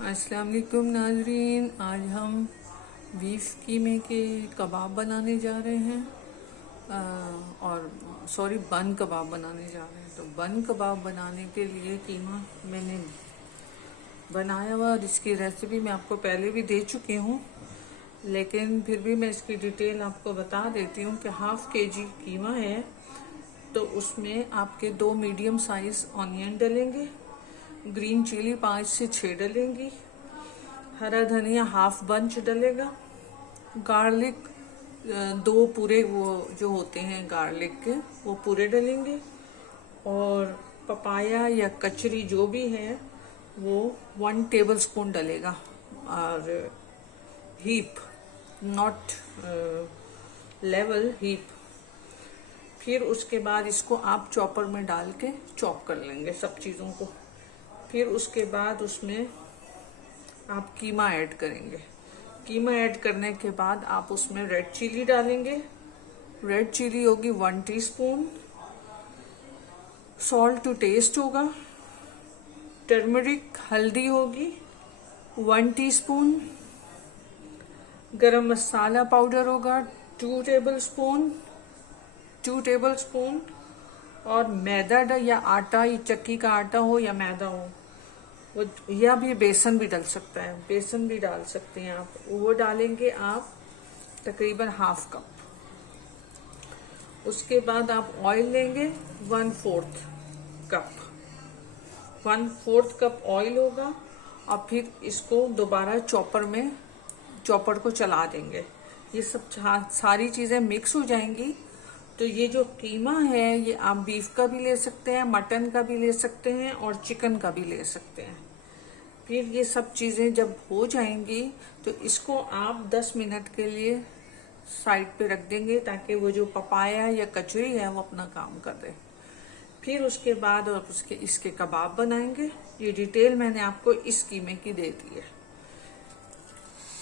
अस्सलाम वालेकुम नाजरीन, आज हम बीफ कीमे के कबाब बनाने जा रहे हैं। बन कबाब बनाने जा रहे हैं। तो बन कबाब बनाने के लिए कीमा मैंने बनाया हुआ और इसकी रेसिपी मैं आपको पहले भी दे चुकी हूँ, लेकिन फिर भी मैं इसकी डिटेल आपको बता देती हूँ कि हाफ केजी कीमा है। तो उसमें आपके 2 मीडियम साइज ऑनियन डलेंगे, ग्रीन चिली 5 से 6 डलेंगी, हरा धनिया हाफ बंच डलेगा, गार्लिक 2 पूरे वो जो होते हैं गार्लिक के वो पूरे डलेंगे, और पपाया या कचरी जो भी है वो 1 टेबल स्पून डलेगा। और हीप, नॉट लेवल, हीप। फिर उसके बाद इसको आप चॉपर में डाल के चॉप कर लेंगे सब चीज़ों को। फिर उसके बाद उसमें आप कीमा ऐड करेंगे। कीमा ऐड करने के बाद आप उसमें रेड चिली डालेंगे। रेड चिली होगी 1 टीस्पून, सॉल्ट टू टेस्ट होगा, टर्मरिक हल्दी होगी 1 टीस्पून, गरम मसाला पाउडर होगा 2 टेबल स्पून, और मैदा या आटा, या चक्की का आटा हो या मैदा हो वो, या भी बेसन भी डल सकता है, बेसन भी डाल सकते हैं आप, वो डालेंगे आप तकरीबन हाफ कप। उसके बाद आप ऑयल लेंगे 1/4 कप ऑयल होगा, और फिर इसको दोबारा चॉपर को चला देंगे। ये सब सारी चीजें मिक्स हो जाएंगी। तो ये जो कीमा है ये आप बीफ का भी ले सकते हैं, मटन का भी ले सकते हैं, और चिकन का भी ले सकते हैं। फिर ये सब चीजें जब हो जाएंगी तो इसको आप 10 मिनट के लिए साइड पे रख देंगे, ताकि वो जो पपाया या कचरी है वो अपना काम कर दे। फिर उसके बाद इसके कबाब बनाएंगे। ये डिटेल मैंने आपको इस कीमे की दे दी है।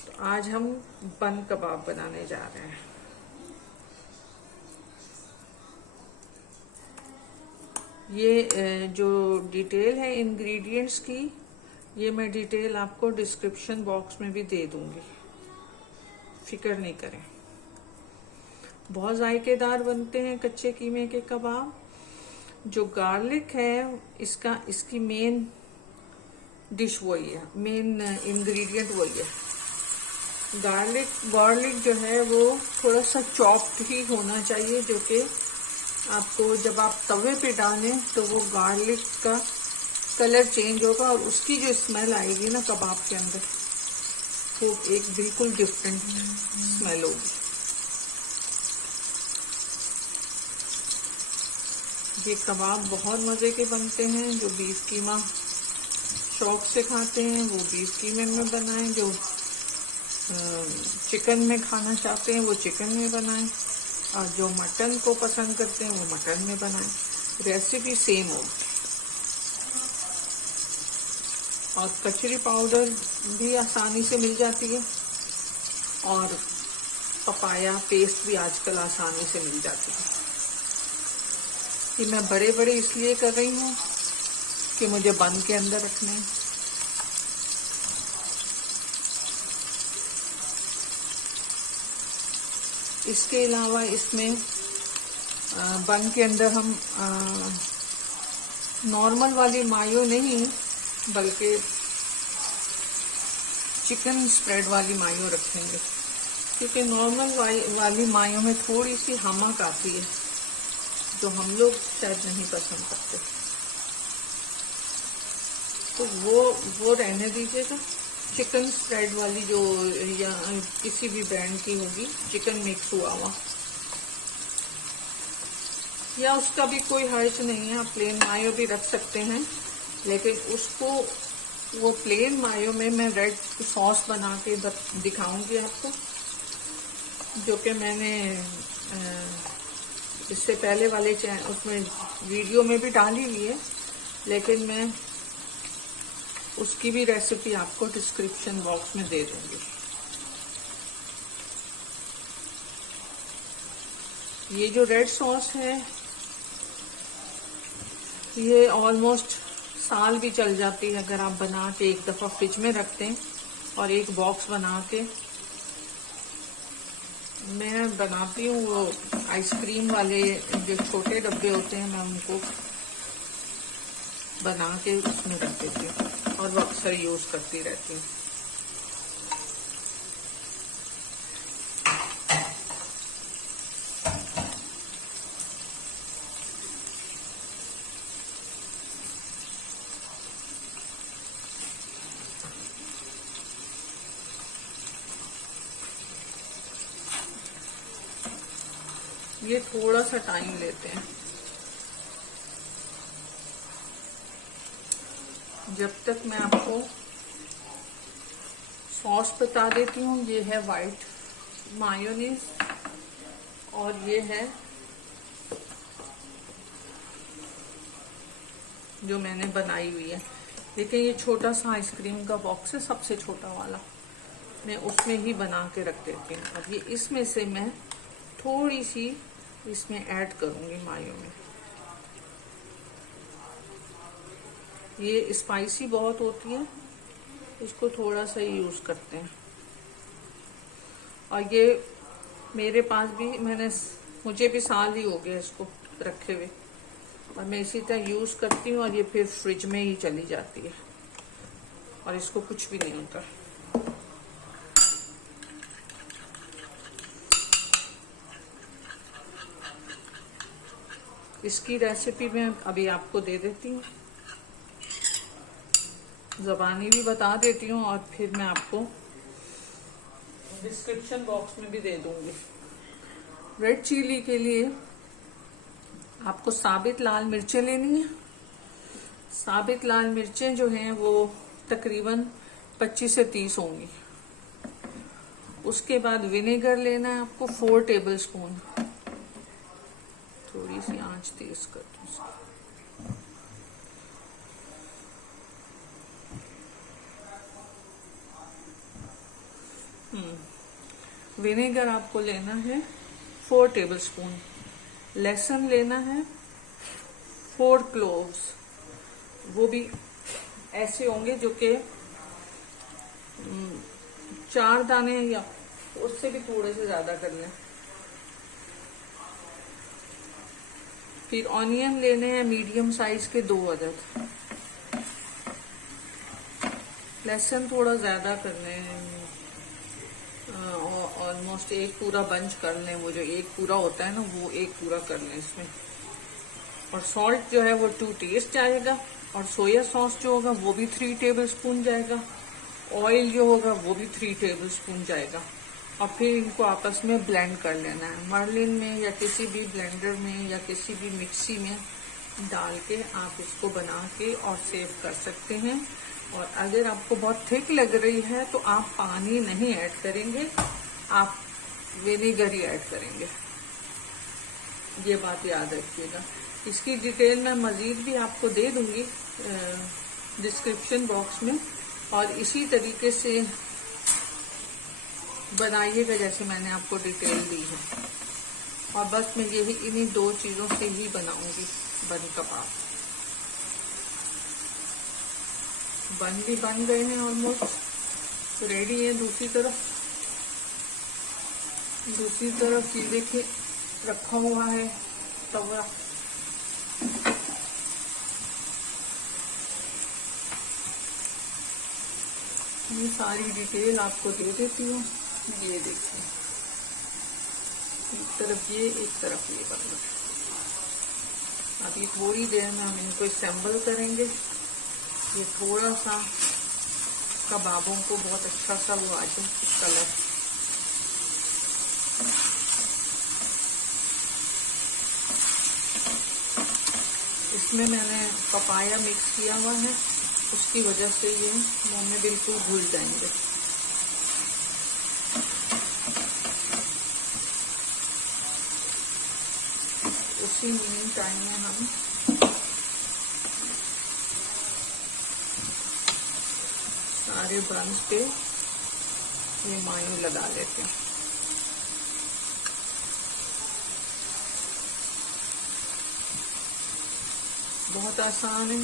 तो आज हम बन कबाब बनाने जा रहे हैं। ये जो डिटेल है इंग्रेडिएंट्स की, ये मैं डिटेल आपको डिस्क्रिप्शन बॉक्स में भी दे दूंगी, फिक्र नहीं करें। बहुत जायकेदार बनते हैं कच्चे कीमे के कबाब। जो गार्लिक है इसकी मेन डिश वही है, मेन इंग्रेडिएंट वही है। गार्लिक जो है वो थोड़ा सा चॉप्ड ही होना चाहिए, जो कि आपको जब आप तवे पे डालें तो वो गार्लिक का कलर चेंज होगा, और उसकी जो स्मेल आएगी ना कबाब के अंदर, वो एक बिल्कुल डिफरेंट स्मेल होगी। ये कबाब बहुत मजे के बनते हैं। जो बीफ कीमा शौक से खाते हैं वो बीफ कीमे में बनाएं, जो चिकन में खाना चाहते हैं वो चिकन में बनाएं, और जो मटन को पसंद करते हैं वो मटन में बनाएं। रेसिपी सेम होगी। और कचरी पाउडर भी आसानी से मिल जाती है, और पपाया पेस्ट भी आजकल आसानी से मिल जाती है। ये मैं बड़े बड़े इसलिए कर रही हूँ कि मुझे बन के अंदर रखने हैं। इसके अलावा इसमें बन के अंदर हम नॉर्मल वाली मायो नहीं, बल्कि चिकन स्प्रेड वाली मायो रखेंगे, क्योंकि नॉर्मल वाली मायो में थोड़ी सी हमक आती है, जो हम लोग शायद नहीं पसंद करते। तो वो रहने दीजिएगा। चिकन स्प्रेड वाली जो, या किसी भी ब्रांड की होगी, चिकन मिक्स हुआ हुआ, या उसका भी कोई हर्ज नहीं है, आप प्लेन मायो भी रख सकते हैं। लेकिन उसको, वो प्लेन मायो में मैं रेड सॉस बना के दिखाऊंगी आपको, जो कि मैंने इससे पहले वाले उसमें वीडियो में भी डाली हुई है, लेकिन मैं उसकी भी रेसिपी आपको डिस्क्रिप्शन बॉक्स में दे दूंगी। ये जो रेड सॉस है ये ऑलमोस्ट साल भी चल जाती है अगर आप बना के एक दफ़ा फ्रिज में रखते हैं। और एक बॉक्स बना के मैं बनाती हूँ, वो आइसक्रीम वाले जो छोटे डब्बे होते हैं, मैं उनको बना के उसमें रख देती हूँ और वो अक्सर यूज़ करती रहती हूँ। ये थोड़ा सा टाइम लेते हैं। जब तक मैं आपको सॉस बता देती हूँ। ये है वाइट मायोनीज और ये है जो मैंने बनाई हुई है। देखिए ये छोटा सा आइसक्रीम का बॉक्स है, सबसे छोटा वाला, मैं उसमें ही बना के रख देती हूँ। और ये इसमें से मैं थोड़ी सी इसमें ऐड करूंगी मायो में। ये स्पाइसी बहुत होती है, इसको थोड़ा सा ही यूज करते हैं। और ये मेरे पास भी मुझे भी साल ही हो गया इसको रखे हुए, और मैं इसी तरह यूज करती हूँ और ये फिर फ्रिज में ही चली जाती है और इसको कुछ भी नहीं होता। इसकी रेसिपी मैं अभी आपको दे देती हूँ, ज़बानी भी बता देती हूँ और फिर मैं आपको डिस्क्रिप्शन बॉक्स में भी दे दूंगी। रेड चिली के लिए आपको साबित लाल मिर्चें लेनी है। साबित लाल मिर्चें जो हैं वो तकरीबन 25 से 30 होंगी। उसके बाद विनेगर लेना है आपको 4 टेबलस्पून। थोड़ी सी आंच तेज कर दूं इसकी। विनेगर आपको लेना है 4 टेबलस्पून। लहसुन लेना है 4 क्लोव्स, वो भी ऐसे होंगे जो कि 4 दाने या उससे भी थोड़े से ज्यादा कर लें। फिर ऑनियन लेने हैं मीडियम साइज के 2 अदद। लहसुन थोड़ा ज्यादा कर लें, ऑलमोस्ट एक पूरा बंच कर लें। वो जो एक पूरा होता है ना, वो एक पूरा कर लें इसमें। और सॉल्ट जो है वो 2 टेस्ट जाएगा। और सोया सॉस जो होगा वो भी 3 टेबलस्पून जाएगा। ऑयल जो होगा वो भी 3 टेबलस्पून जाएगा। और फिर इनको आपस में ब्लेंड कर लेना है। मर्लिन में या किसी भी ब्लेंडर में या किसी भी मिक्सी में डाल के आप इसको बना के और सेव कर सकते हैं। और अगर आपको बहुत थिक लग रही है तो आप पानी नहीं ऐड करेंगे, आप विनेगर ही ऐड करेंगे। ये बात याद रखिएगा। इसकी डिटेल मैं मजीद भी आपको दे दूंगी डिस्क्रिप्शन बॉक्स में। और इसी तरीके से बनाइएगा जैसे मैंने आपको डिटेल दी है। और बस मैं यही इन्हीं 2 चीजों से ही बनाऊंगी बन कबाब। बन भी बन गए हैं, ऑलमोस्ट रेडी है। दूसरी तरफ ये देखिए रखा हुआ है तवा। ये सारी डिटेल आपको दे देती हूँ। ये देखिए, एक तरफ ये, एक तरफ ये बन रहा है। अभी थोड़ी देर में हम इनको असेंबल करेंगे। ये थोड़ा सा कबाबों को बहुत अच्छा सा वो आ जाए कलर। इसमें मैंने पपाया मिक्स किया हुआ है, उसकी वजह से ये मुंह में बिल्कुल घुल जाएंगे। उसी मीन टाइम में हम सारे बंस पे ये मायो लगा लेते हैं। बहुत आसान है,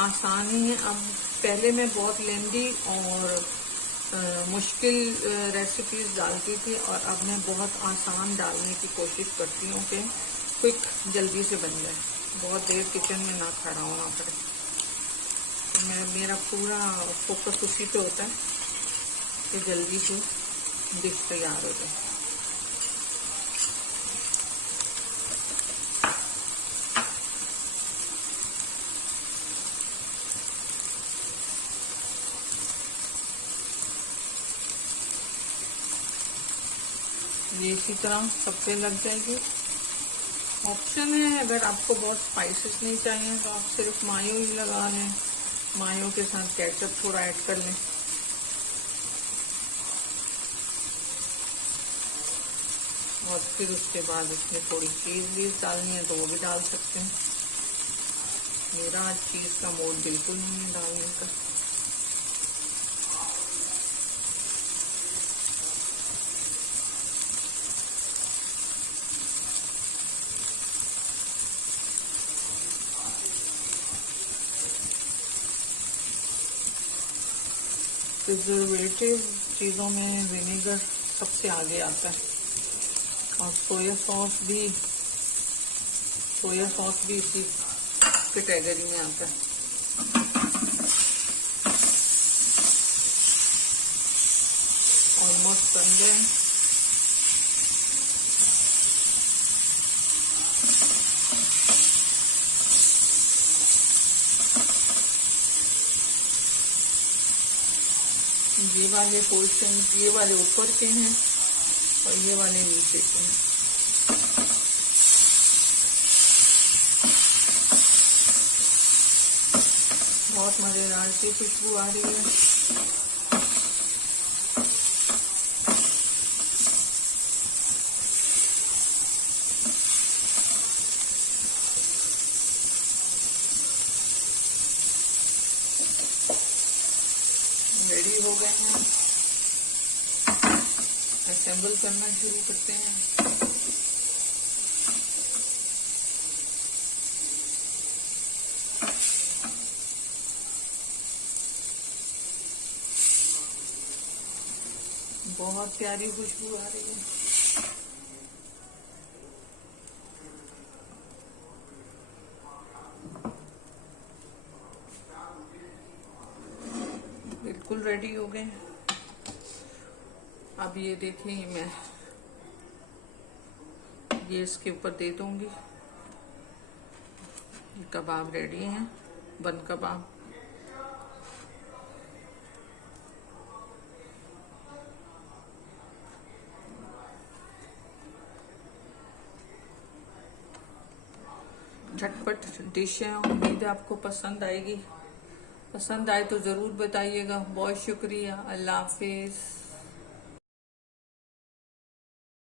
आसान ही है। अब पहले मैं बहुत लेंदी और मुश्किल रेसिपीज डालती थी और अब मैं बहुत आसान डालने की कोशिश करती हूँ कि क्विक जल्दी से बन जाए, बहुत देर किचन में ना खड़ा होना पड़े। मेरा पूरा फोकस उसी पे होता है कि जल्दी से डिश तैयार हो जाए। ये इसी तरह सब पे लग जाएगी। ऑप्शन है, अगर आपको बहुत स्पाइसेस नहीं चाहिए तो आप सिर्फ मायो ही लगा लें, मायो के साथ केचप थोड़ा ऐड कर लें। और फिर उसके बाद इसमें थोड़ी चीज़ भी डालनी है तो वो भी डाल सकते हैं। मेरा आज चीज़ का मूड बिल्कुल नहीं है डालने का। प्रिजर्वेटिव चीज़ों में विनेगर सबसे आगे आता है और सोया सॉस भी इसी कैटेगरी में आता है। ऑलमोस्ट बन गए। ये वाले पोर्शन, ये वाले ऊपर के हैं और ये वाले नीचे के हैं। बहुत मज़ेदार सी खुशबू आ रही है। रेडी हो गए हैं, असेंबल करना शुरू करते हैं। बहुत प्यारी खुशबू आ रही है। बिल्कुल रेडी हो गए। अब ये देखिए, मैं ये इसके ऊपर दे दूंगी। कबाब रेडी हैं, बन कबाब। झटपट डिश है, उम्मीद है आपको पसंद आएगी। पसंद आए तो ज़रूर बताइएगा। बहुत शुक्रिया। अल्लाह हाफिज़।